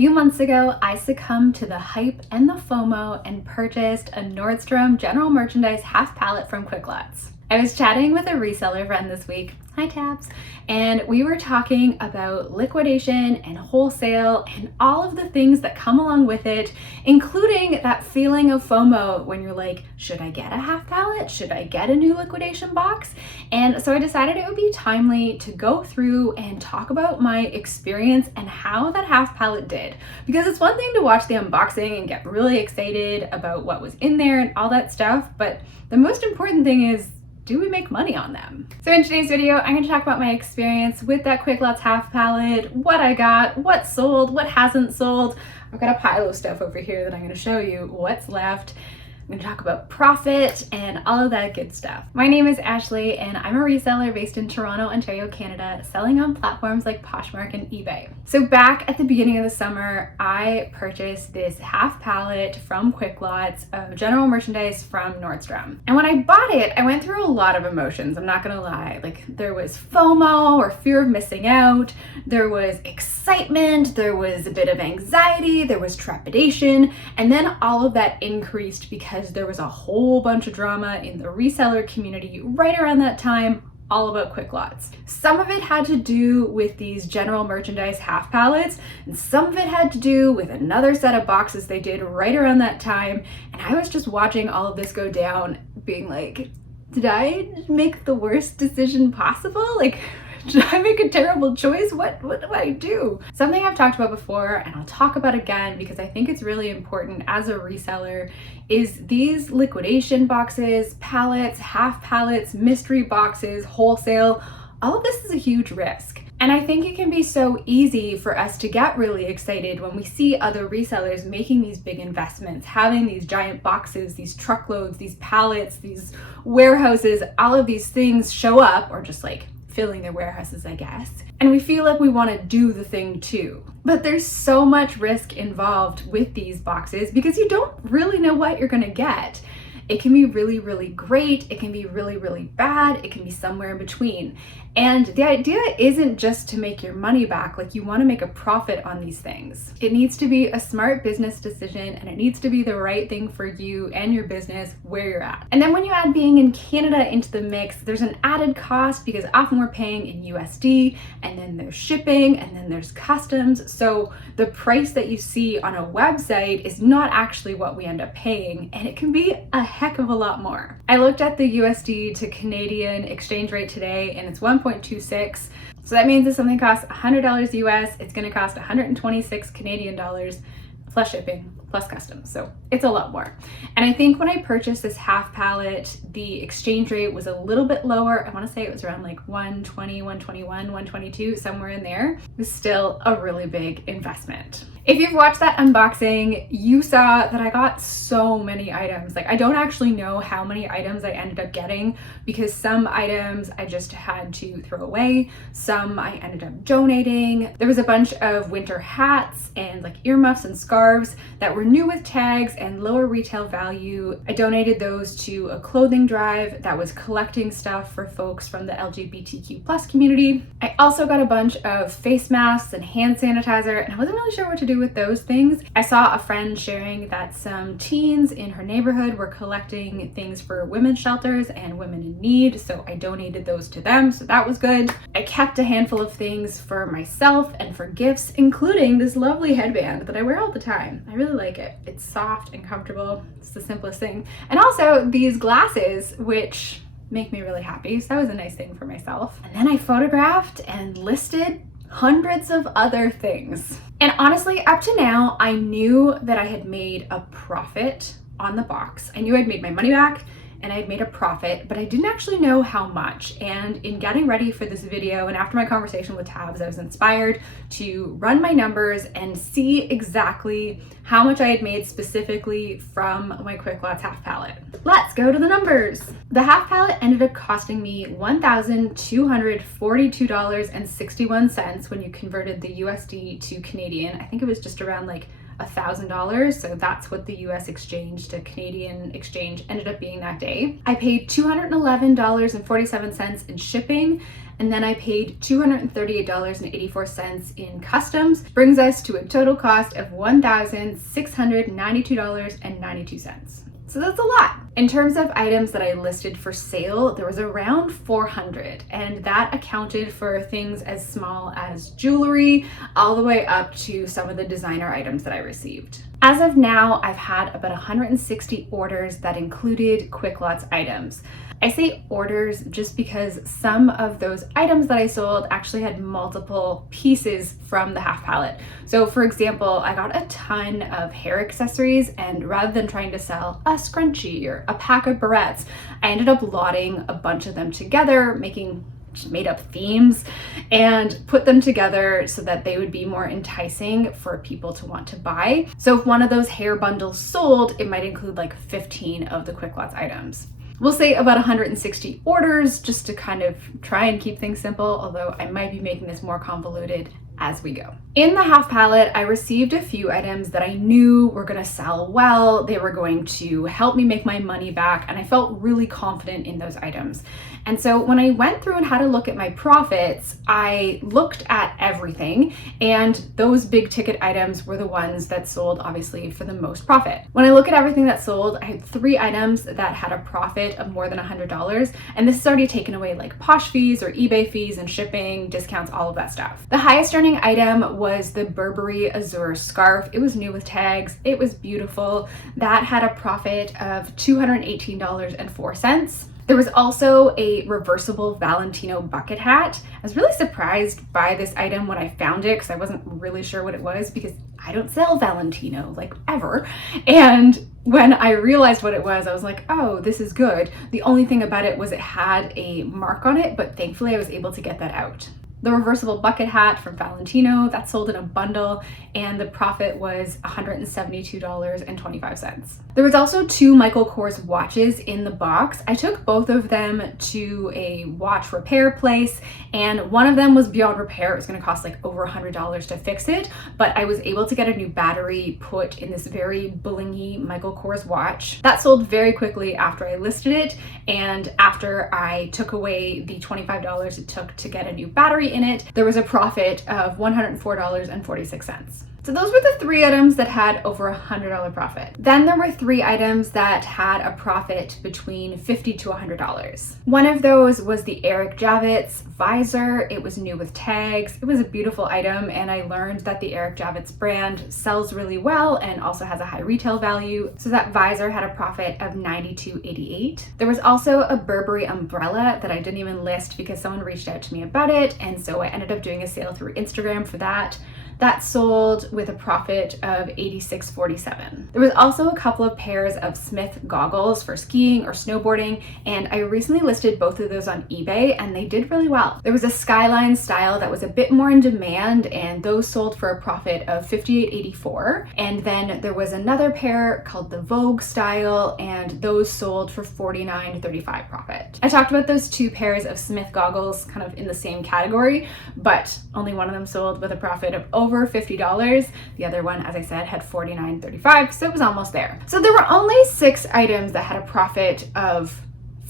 few months ago, I succumbed to the hype and the FOMO and purchased a Nordstrom general merchandise half pallet from Quicklotz. I was chatting with a reseller friend this week, hi Tabs, and we were talking about liquidation and wholesale and all of the things that come along with it, including that feeling of FOMO when you're like, should I get a half pallet? Should I get a new liquidation box? And so I decided it would be timely to go through and talk about my experience and how that half pallet did. Because it's one thing to watch the unboxing and get really excited about what was in there and all that stuff, but the most important thing is, do we make money on them? So in today's video, I'm going to talk about my experience with that Quicklotz half pallet, what I got, what sold, what hasn't sold. I've got a pile of stuff over here that I'm going to show you what's left. I'm going to talk about profit and all of that good stuff. My name is Ashley and I'm a reseller based in Toronto, Ontario, Canada, selling on platforms like Poshmark and eBay. So back at the beginning of the summer, I purchased this half pallet from Quicklotz of general merchandise from Nordstrom. And when I bought it, I went through a lot of emotions, I'm not gonna lie. Like there was FOMO or fear of missing out, there was excitement, there was a bit of anxiety, there was trepidation, and then all of that increased because there was a whole bunch of drama in the reseller community right around that time, all about Quicklotz. Some of it had to do with these general merchandise half pallets, and some of it had to do with another set of boxes they did right around that time. And I was just watching all of this go down, being like, did I make the worst decision possible? Like, did I make a terrible choice? What do I do? Something I've talked about before and I'll talk about again because I think it's really important as a reseller is these liquidation boxes, pallets, half pallets, mystery boxes, wholesale, all of this is a huge risk. And I think it can be so easy for us to get really excited when we see other resellers making these big investments, having these giant boxes, these truckloads, these pallets, these warehouses, all of these things show up, or just like filling their warehouses, I guess. And we feel like we want to do the thing too. But there's so much risk involved with these boxes because you don't really know what you're going to get. It can be really, really great. It can be really, really bad. It can be somewhere in between. And the idea isn't just to make your money back, like you want to make a profit on these things. It needs to be a smart business decision and it needs to be the right thing for you and your business where you're at. And then when you add being in Canada into the mix, there's an added cost because often we're paying in USD and then there's shipping and then there's customs. So the price that you see on a website is not actually what we end up paying, and it can be a heck of a lot more. I looked at the USD to Canadian exchange rate today and it's 1.26. So that means if something costs $100 US, it's going to cost 126 Canadian dollars plus shipping, plus customs. So it's a lot more. And I think when I purchased this half pallet, the exchange rate was a little bit lower. I want to say it was around like 120, 121, 122, somewhere in there. It was still a really big investment. If you've watched that unboxing, you saw that I got so many items. Like I don't actually know how many items I ended up getting because some items I just had to throw away. Some I ended up donating. There was a bunch of winter hats and like earmuffs and scarves that were new with tags and lower retail value. I donated those to a clothing drive that was collecting stuff for folks from the LGBTQ+ community. I also got a bunch of face masks and hand sanitizer, and I wasn't really sure what to do with those things. I saw a friend sharing that some teens in her neighborhood were collecting things for women's shelters and women in need, so I donated those to them, so that was good. I kept a handful of things for myself and for gifts, including this lovely headband that I wear all the time. I really like it. It's soft and comfortable. It's the simplest thing. And also these glasses, which make me really happy, so that was a nice thing for myself. And then I photographed and listed hundreds of other things. And honestly, up to now, I knew that I had made a profit on the box. I knew I'd made my money back and I'd made a profit, but I didn't actually know how much. And in getting ready for this video and after my conversation with Tabs, I was inspired to run my numbers and see exactly how much I had made specifically from my Quicklotz half pallet. Let's go to the numbers. The half pallet ended up costing me $1,242.61 when you converted the USD to Canadian. I think it was just around like $1,000. So that's what the US exchange to Canadian exchange ended up being that day. I paid $211.47 in shipping, and then I paid $238.84 in customs, brings us to a total cost of $1,692.92. So that's a lot. In terms of items that I listed for sale, there was around 400, and that accounted for things as small as jewelry all the way up to some of the designer items that I received. As of now, I've had about 160 orders that included Quicklotz items. I say orders just because some of those items that I sold actually had multiple pieces from the half pallet. So for example, I got a ton of hair accessories, and rather than trying to sell a scrunchie or a pack of barrettes, I ended up lotting a bunch of them together, making made up themes, and put them together so that they would be more enticing for people to want to buy. So if one of those hair bundles sold, it might include like 15 of the Quicklotz items. We'll say about 160 orders just to kind of try and keep things simple, although I might be making this more convoluted as we go. In the half pallet, I received a few items that I knew were gonna sell well. They were going to help me make my money back, and I felt really confident in those items. And so when I went through and had a look at my profits, I looked at everything, and those big ticket items were the ones that sold obviously for the most profit. When I look at everything that sold, I had 3 items that had a profit of more than $100, and this is already taken away like Posh fees or eBay fees and shipping, discounts, all of that stuff. The highest earning item was the Burberry Azure scarf. It was new with tags. It was beautiful. That had a profit of $218.04. There was also a reversible Valentino bucket hat. I was really surprised by this item when I found it because I wasn't really sure what it was because I don't sell Valentino like ever. And when I realized what it was, I was like, oh, this is good. The only thing about it was it had a mark on it, but thankfully I was able to get that out. The reversible bucket hat from Valentino, that sold in a bundle, and the profit was $172.25. There was also 2 Michael Kors watches in the box. I took both of them to a watch repair place, and one of them was beyond repair. It was gonna cost like over $100 to fix it, but I was able to get a new battery put in this very blingy Michael Kors watch. That sold very quickly after I listed it, and after I took away the $25 it took to get a new battery in it, there was a profit of $104.46. So those were the 3 items that had over $100 profit. Then there were 3 items that had a profit between $50 to $100. One of those was the Eric Javits visor. It was new with tags. It was a beautiful item, and I learned that the Eric Javits brand sells really well and also has a high retail value. So that visor had a profit of $92.88. There was also a Burberry umbrella that I didn't even list because someone reached out to me about it, and so I ended up doing a sale through Instagram for that. That sold with a profit of $86.47. There was also a couple of pairs of Smith goggles for skiing or snowboarding, and I recently listed both of those on eBay and they did really well. There was a Skyline style that was a bit more in demand, and those sold for a profit of $58.84. And then there was another pair called the Vogue style, and those sold for $49.35 profit. I talked about those 2 pairs of Smith goggles kind of in the same category, but only one of them sold with a profit of over $50. The other one, as I said, had $49.35, so it was almost there. So there were only 6 items that had a profit of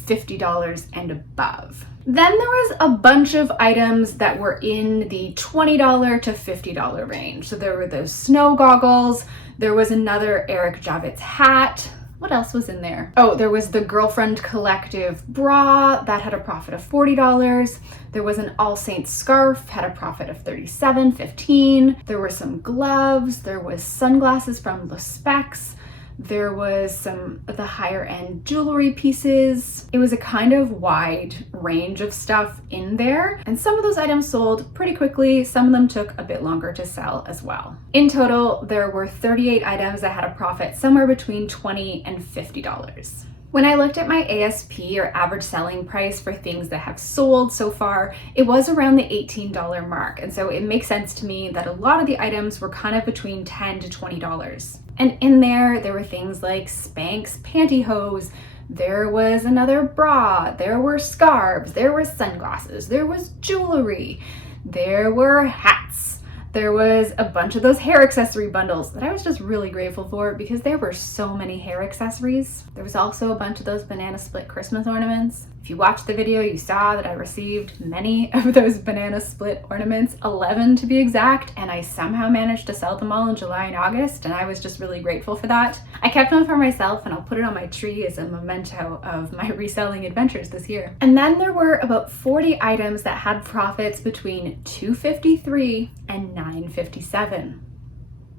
$50 and above. Then there was a bunch of items that were in the $20 to $50 range. So there were those snow goggles, there was another Eric Javits hat. What else was in there? Oh, there was the Girlfriend Collective bra that had a profit of $40. There was an All Saints scarf, had a profit of $37.15. There were some gloves. There was sunglasses from Le Specs. There was some of the higher end jewelry pieces. It was a kind of wide range of stuff in there, and some of those items sold pretty quickly. Some of them took a bit longer to sell as well. In total, there were 38 items that had a profit somewhere between $20 and $50. When I looked at my ASP, or average selling price, for things that have sold so far, it was around the $18 mark. And so it makes sense to me that a lot of the items were kind of between $10 to $20. And in there were things like Spanx pantyhose, there was another bra, there were scarves, there were sunglasses, there was jewelry, there were hats, There was a bunch of those hair accessory bundles that I was just really grateful for because there were so many hair accessories. There was also a bunch of those banana split Christmas ornaments. If you watched the video, you saw that I received many of those banana split ornaments, 11 to be exact, and I somehow managed to sell them all in July and August, and I was just really grateful for that. I kept one for myself, and I'll put it on my tree as a memento of my reselling adventures this year. And then there were about 40 items that had profits between $2.53 and $9.57.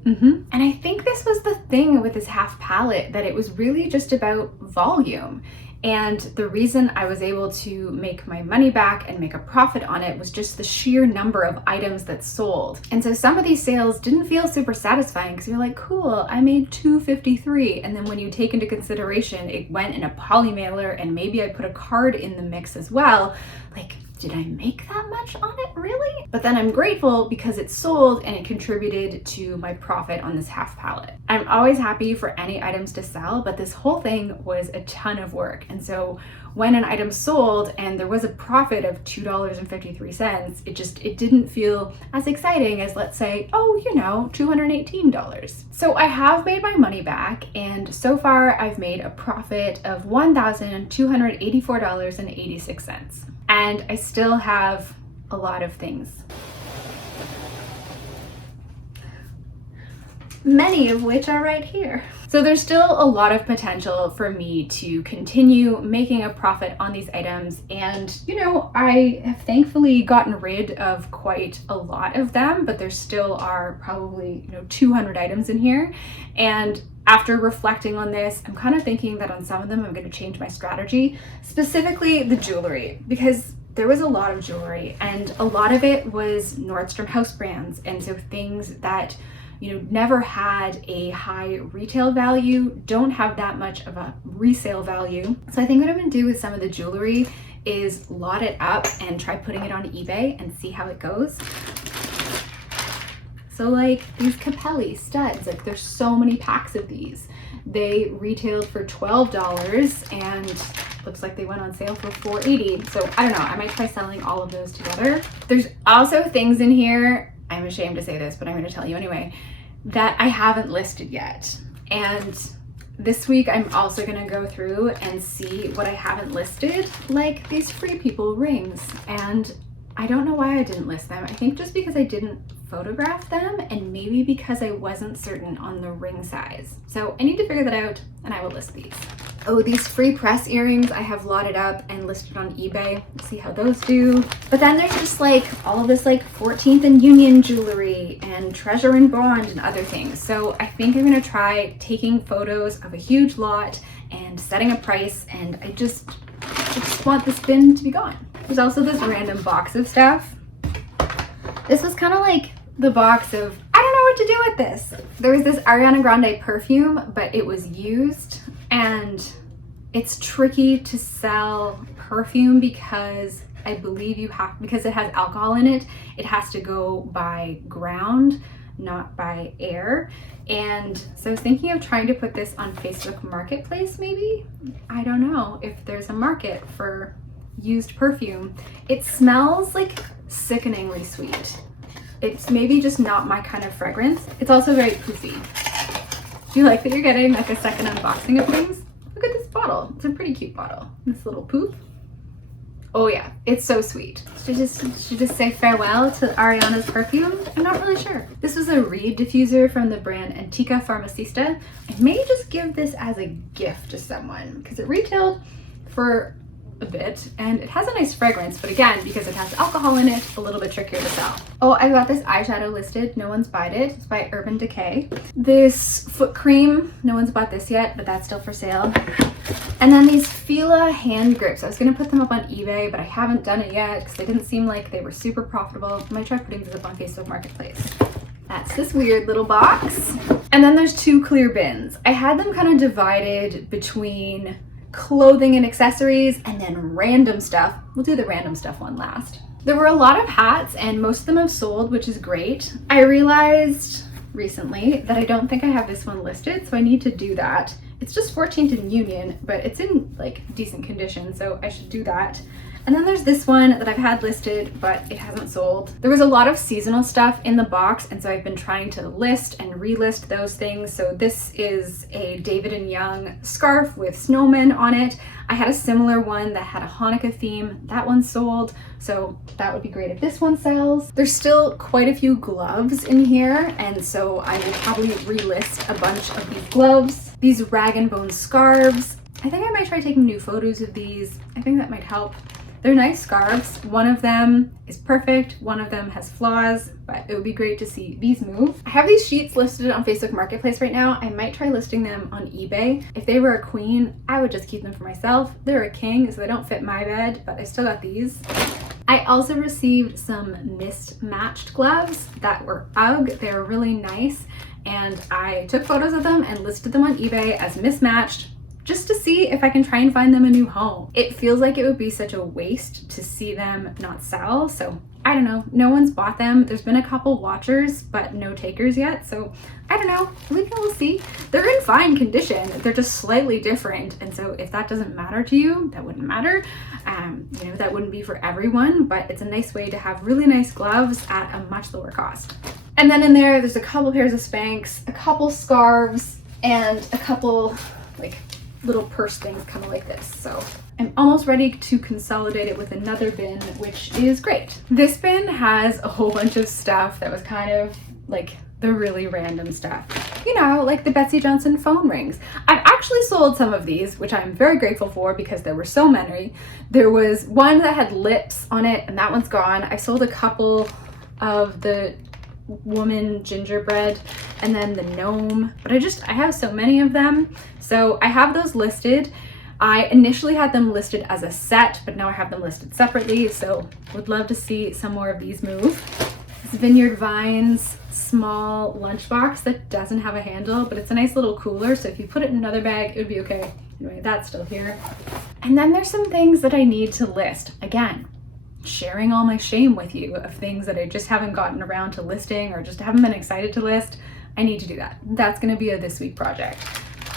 And I think this was the thing with this half pallet, that it was really just about volume. And the reason I was able to make my money back and make a profit on it was just the sheer number of items that sold. And so some of these sales didn't feel super satisfying because you're like, cool, I made $2.53. And then when you take into consideration it went in a poly mailer and maybe I put a card in the mix as well, like, did I make that much on it, really? But then I'm grateful because it sold and it contributed to my profit on this half pallet. I'm always happy for any items to sell, but this whole thing was a ton of work. And so when an item sold and there was a profit of $2.53, it didn't feel as exciting as, let's say, $218. So I have made my money back, and so far I've made a profit of $1,284.86. And I still have a lot of things, many of which are right here. So there's still a lot of potential for me to continue making a profit on these items. And, I have thankfully gotten rid of quite a lot of them, but there still are probably, 200 items in here. And after reflecting on this, I'm kind of thinking that on some of them, I'm going to change my strategy, specifically the jewelry, because there was a lot of jewelry and a lot of it was Nordstrom house brands. And so things that never had a high retail value, don't have that much of a resale value. So I think what I'm gonna do with some of the jewelry is lot it up and try putting it on eBay and see how it goes. So like these Capelli studs, like there's so many packs of these. They retailed for $12 and looks like they went on sale for $4.80. So I don't know, I might try selling all of those together. There's also things in here, I'm ashamed to say this, but I'm gonna tell you anyway, that I haven't listed yet. And this week I'm also gonna go through and see what I haven't listed, like these Free People rings. And I don't know why I didn't list them. I think just because I didn't photograph them and maybe because I wasn't certain on the ring size. So I need to figure that out and I will list these. Oh, these free press earrings I have lotted up and listed on eBay. Let's see how those do. But then there's just like all of this like 14th and Union jewelry and Treasure and Bond and other things. So I think I'm gonna try taking photos of a huge lot and setting a price, and I just want this bin to be gone. There's also this random box of stuff. This was kind of like the box of, I don't know what to do with this. There was this Ariana Grande perfume, but it was used. And it's tricky to sell perfume because I believe because it has alcohol in it, it has to go by ground, not by air. And so I was thinking of trying to put this on Facebook Marketplace maybe. I don't know if there's a market for used perfume. It smells like sickeningly sweet. It's maybe just not my kind of fragrance. It's also very poofy. Do you like that you're getting like a second unboxing of things? Look at this bottle. It's a pretty cute bottle. This little poof. Oh yeah, it's so sweet. Should just say farewell to Ariana's perfume? I'm not really sure. This was a reed diffuser from the brand Antica Farmacista. I may just give this as a gift to someone because it retailed for a bit and it has a nice fragrance, but again, because it has alcohol in it, a little bit trickier to sell. Oh, I got this eyeshadow listed. No one's bought it. It's by Urban Decay. This foot cream, no one's bought this yet, but that's still for sale. And then these Fila hand grips. I was gonna put them up on eBay, but I haven't done it yet because they didn't seem like they were super profitable. I might try putting these up on Facebook Marketplace. That's this weird little box. And then there's two clear bins. I had them kind of divided between clothing and accessories and then random stuff. We'll do the random stuff one last. There were a lot of hats and most of them have sold, which is great. I realized recently that I don't think I have this one listed, so I need to do that. It's just 14th and Union, but it's in like decent condition, so I should do that. And then there's this one that I've had listed, but it hasn't sold. There was a lot of seasonal stuff in the box, and so I've been trying to list and relist those things. So this is a David and Young scarf with snowmen on it. I had a similar one that had a Hanukkah theme. That one sold, so that would be great if this one sells. There's still quite a few gloves in here, and so I will probably relist a bunch of these gloves. These rag and bone scarves. I think I might try taking new photos of these. I think that might help. They're nice scarves. One of them is perfect, one of them has flaws, but it would be great to see these move. I have these sheets listed on Facebook Marketplace right now. I might try listing them on eBay. If they were a queen, I would just keep them for myself. They're a king, so they don't fit my bed, but I still got these. I also received some mismatched gloves that were UGG. They were really nice, and I took photos of them and listed them on eBay as mismatched, just to see if I can try and find them a new home. It feels like it would be such a waste to see them not sell, so I don't know. No one's bought them. There's been a couple watchers, but no takers yet, so I don't know. We'll see. They're in fine condition. They're just slightly different, and so if that doesn't matter to you, that wouldn't matter. You know, that wouldn't be for everyone, but it's a nice way to have really nice gloves at a much lower cost. And then in there's a couple pairs of Spanx, a couple scarves, and a couple like little purse things kind of like this. So I'm almost ready to consolidate it with another bin, which is great. This bin has a whole bunch of stuff that was kind of like the really random stuff. You know, like the Betsy Johnson phone rings. I've actually sold some of these, which I'm very grateful for because there were so many. There was one that had lips on it, and that one's gone. I sold a couple of the woman gingerbread and then the gnome, but I have so many of them, so I have those listed. I initially had them listed as a set, but now I have them listed separately, so would love to see some more of these move. This Vineyard Vines small lunchbox that doesn't have a handle, but it's a nice little cooler, so if you put it in another bag, it would be okay. Anyway, that's still here. And then there's some things that I need to list. Again, sharing all my shame with you of things that I just haven't gotten around to listing or just haven't been excited to list. I need to do that. That's gonna be a this week project.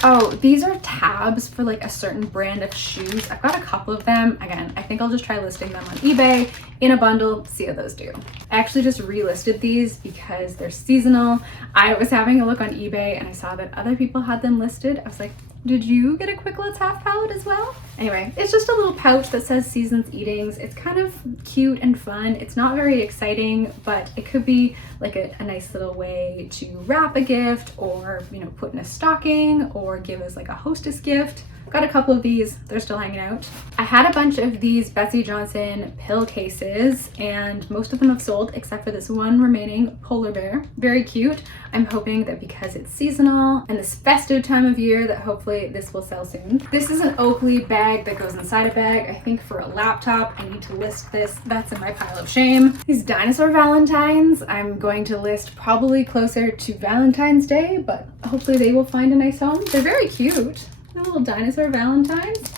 Oh, these are tabs for like a certain brand of shoes. I've got a couple of them. Again, I think I'll just try listing them on eBay in a bundle, see how those do. I actually just relisted these because they're seasonal. I was having a look on eBay and I saw that other people had them listed. I was like, did you get a Quicklotz half pallet as well? Anyway, it's just a little pouch that says Seasons Eatings. It's kind of cute and fun. It's not very exciting, but it could be like a nice little way to wrap a gift or, you know, put in a stocking or give as like a hostess gift. Got a couple of these, they're still hanging out. I had a bunch of these Betsy Johnson pill cases and most of them have sold except for this one remaining polar bear. Very cute. I'm hoping that because it's seasonal and this festive time of year that hopefully this will sell soon. This is an Oakley bag that goes inside a bag. I think for a laptop, I need to list this. That's in my pile of shame. These dinosaur valentines, I'm going to list probably closer to Valentine's Day, but hopefully they will find a nice home. They're very cute. Little dinosaur valentines,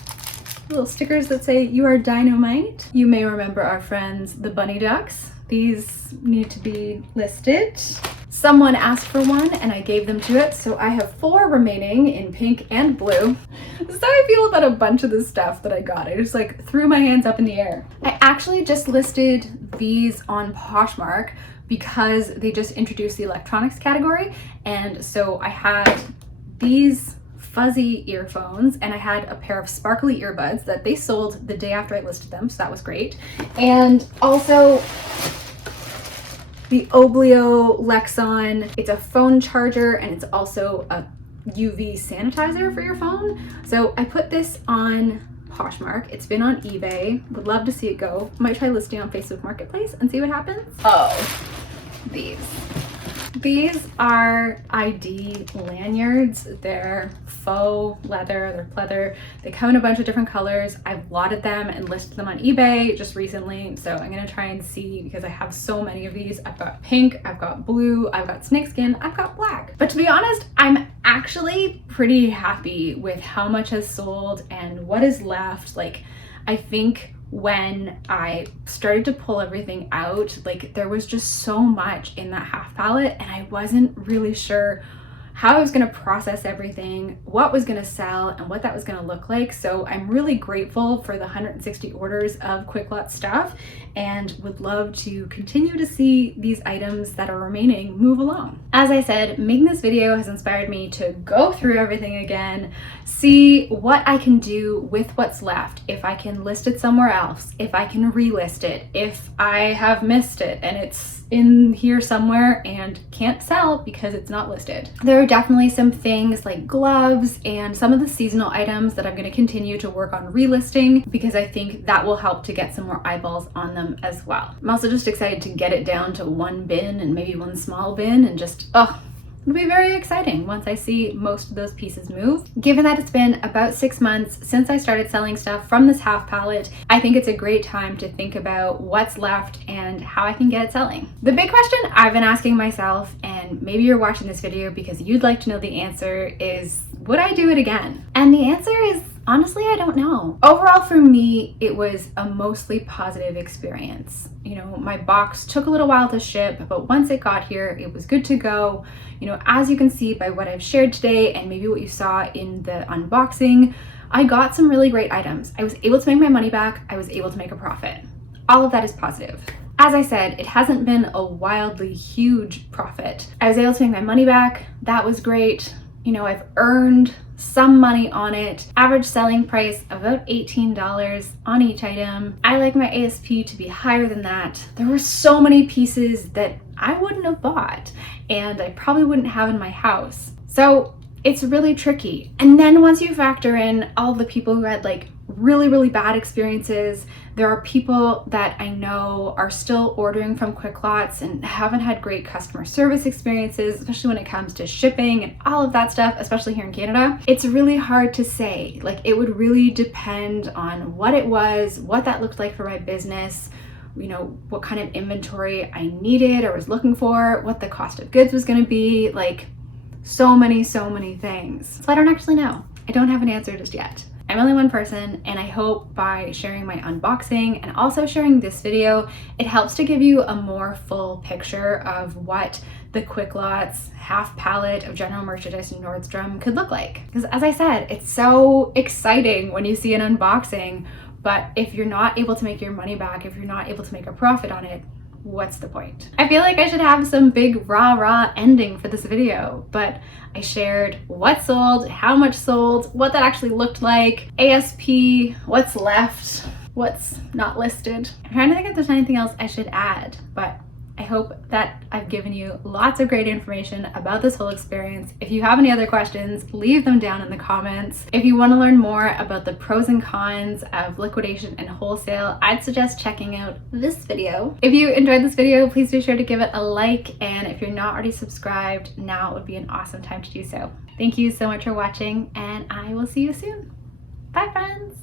little stickers that say you are dynamite. You may remember our friends the bunny ducks. These need to be listed. Someone asked for one and I gave them to it, so I have 4 remaining in pink and blue. This is how I feel about a bunch of the stuff that I got. I just like threw my hands up in the air. I actually just listed these on Poshmark because they just introduced the electronics category, and so I had these fuzzy earphones and I had a pair of sparkly earbuds that they sold the day after I listed them, so that was great. And also the Oblio Lexon. It's a phone charger and it's also a UV sanitizer for your phone. So I put this on Poshmark. It's been on eBay. Would love to see it go. Might try listing on Facebook Marketplace and see what happens. Oh, these. These are ID lanyards. They're faux leather, they're pleather. They come in a bunch of different colors. I've lotted them and listed them on eBay just recently, so I'm gonna try and see because I have so many of these. I've got pink, I've got blue, I've got snakeskin, I've got black. But to be honest, I'm actually pretty happy with how much has sold and what is left. Like, I think when I started to pull everything out, like there was just so much in that half pallet and I wasn't really sure how I was going to process everything, what was going to sell, and what that was going to look like. So I'm really grateful for the 160 orders of Quicklotz stuff and would love to continue to see these items that are remaining move along. As I said, making this video has inspired me to go through everything again, see what I can do with what's left, if I can list it somewhere else, if I can relist it, if I have missed it and it's in here somewhere and can't sell because it's not listed. There are definitely some things like gloves and some of the seasonal items that I'm going to continue to work on relisting because I think that will help to get some more eyeballs on them as well. I'm also just excited to get it down to one bin and maybe one small bin and just, it'll be very exciting once I see most of those pieces move. Given that it's been about 6 months since I started selling stuff from this half pallet, I think it's a great time to think about what's left and how I can get it selling. The big question I've been asking myself, and maybe you're watching this video because you'd like to know the answer, is would I do it again? And the answer is, honestly, I don't know. Overall, for me, it was a mostly positive experience. You know, my box took a little while to ship, but once it got here, it was good to go. You know, as you can see by what I've shared today and maybe what you saw in the unboxing, I got some really great items. I was able to make my money back. I was able to make a profit. All of that is positive. As I said, it hasn't been a wildly huge profit. I was able to make my money back. That was great. You know, I've earned some money on it. Average selling price about $18 on each item. I like my ASP to be higher than that. There were so many pieces that I wouldn't have bought and I probably wouldn't have in my house. So it's really tricky. And then once you factor in all the people who had like really bad experiences, there are people that I know are still ordering from Quicklotz and haven't had great customer service experiences, especially when it comes to shipping and all of that stuff, especially here in Canada. It's really hard to say. Like, it would really depend on what it was, what that looked like for my business, you know, what kind of inventory I needed or was looking for, what the cost of goods was going to be, like so many things. So I don't actually know. I don't have an answer just yet. I'm only one person, and I hope by sharing my unboxing and also sharing this video, it helps to give you a more full picture of what the Quicklotz half pallet of general merchandise in Nordstrom could look like. Because as I said, it's so exciting when you see an unboxing, but if you're not able to make your money back, if you're not able to make a profit on it, what's the point? I feel like I should have some big rah ending for this video, but I shared what sold, how much sold, what that actually looked like, ASP, what's left, what's not listed. I'm trying to think if there's anything else I should add, but I hope that I've given you lots of great information about this whole experience. If you have any other questions, leave them down in the comments. If you want to learn more about the pros and cons of liquidation and wholesale, I'd suggest checking out this video. If you enjoyed this video, please be sure to give it a like, and if you're not already subscribed, now would be an awesome time to do so. Thank you so much for watching, and I will see you soon. Bye, friends!